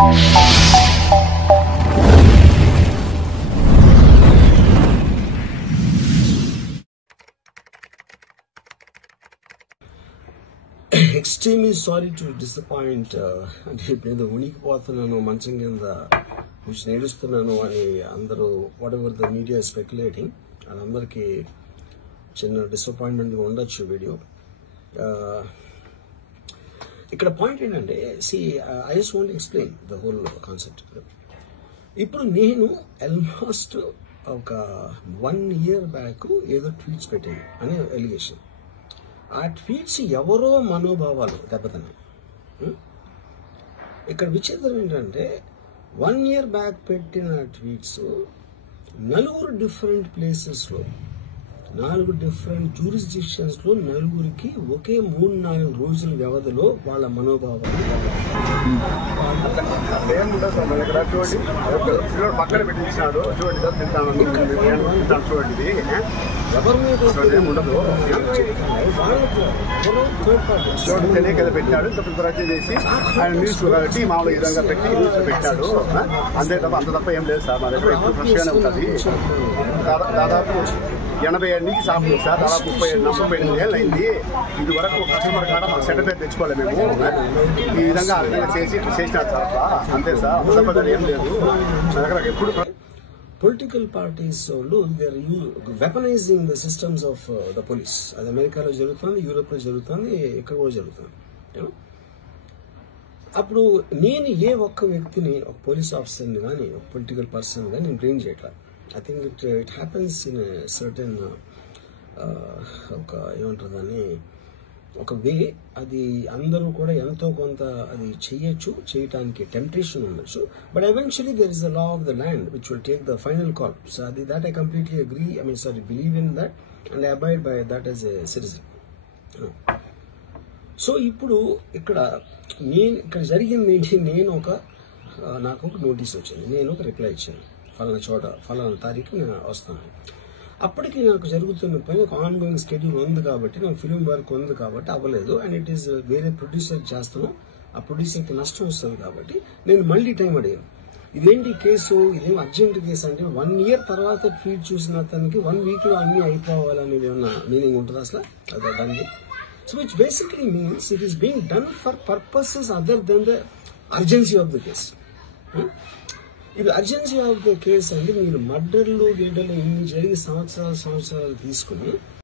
Extremely sorry to disappoint. నేను ఉనికిపోతున్నాను మంచం కింద కూర్చొని నేడుస్తున్నాను అని అందరూ whatever the media is speculating అందరికీ చిన్న డిసప్పాయింట్మెంట్ గా ఉండొచ్చు వీడియో. ఇక్కడ పాయింట్ ఏంటంటే I just want to explain the whole concept. ఇప్పుడు నేను ఆల్మోస్ట్ ఒక 1 year బ్యాక్ ఏదో ట్వీట్స్ పెట్టాను అనే ఎలిగేషన్. ఆ ట్వీట్స్ ఎవరో మనోభావాలు దెబ్బతిన్నాయి. ఇక్కడ విచిత్రం ఏంటంటే 1 year బ్యాక్ పెట్టిన ట్వీట్స్ 4 డిఫరెంట్ ప్లేసెస్లో 4 డిఫరెంట్ జ్యూరిస్డిక్షన్స్ లో 4కి ఒకే 3-4 రోజుల వ్యవధిలో వాళ్ళ మనోభావాలు పెట్టాడు చేసి ఆయన న్యూస్ టీ మామూలు విధంగా పెట్టి న్యూస్ పెట్టాడు. అంతే తప్ప అంత తప్ప ఏం లేదు సార్. మా దగ్గర ఎక్కువ ఫ్రెష్గానే ఉంటుంది. దాదాపు 87 నుంచి షాపులు సార్. దాదాపు 38 ఏళ్ళు అయింది. ఇది వరకు కస్టమర్ కాడ మాకు సర్టిఫికేట్ తెచ్చుకోవాలి మేము. ఈ విధంగా ఆ విధంగా చేసినారు సార్. అంతే సార్. అంత తప్ప ఏం లేదు. మా దగ్గర ఎప్పుడు పొలిటికల్ పార్టీస్ వాళ్ళు they are weaponizing the systems of the police. అది అమెరికాలో జరుగుతుంది, యూరోప్ లో జరుగుతుంది, ఇక్కడ కూడా జరుగుతుంది. అప్పుడు నేను ఏ ఒక్క వ్యక్తిని ఒక పోలీస్ ఆఫీసర్ని కానీ ఒక పొలిటికల్ పర్సన్ కానీ నేను బ్లేమ్ చేయట్లేదు. I think it happens in a certain ఏమంటారు దాన్ని ఒక వే. అది అందరూ కూడా ఎంతో కొంత అది చేయటానికి టెంప్టేషన్ ఉండొచ్చు. But eventually there is the law of the land which will take the final call. So అది that I completely agree. Believe in that and I abide by that as a citizen. So ఇప్పుడు ఇక్కడ జరిగింది ఏంటి, నాకు ఒక notice వచ్చింది, నేను ఒక రిప్లై ఇచ్చాను. ఫలానా చోట ఫలానా తారీఖు నేను వస్తాను. అప్పటికి నాకు జరుగుతున్న పని ఒక ఆన్గోయింగ్ స్కెడ్యూల్ ఉంది కాబట్టి, నాకు ఫిల్మ్ వర్క్ ఉంది కాబట్టి అవ్వలేదు. అండ్ ఇట్ ఈస్ వేరే ప్రొడ్యూసర్ చేస్తాను, ఆ ప్రొడ్యూసర్కి నష్టం వస్తుంది కాబట్టి నేను మళ్ళీ టైం అడిగాను. ఇదేంటి కేసు, ఇదేం అర్జెంట్ కేసు అంటే 1 year తర్వాత ట్వీట్ చూసిన అతనికి 1 week లో అన్ని అయిపోవాలనేది ఏమన్నా మీనింగ్ ఉంటుంది అసలు దానికి? So which basically means it is being done for purposes other than the urgency of the case. ఇది అర్జెన్సీ ఆఫ్ ద కేసు అంటే మీరు మర్డర్లు గేడర్లు ఇన్ని జరిగి సంవత్సరాలు తీసుకుని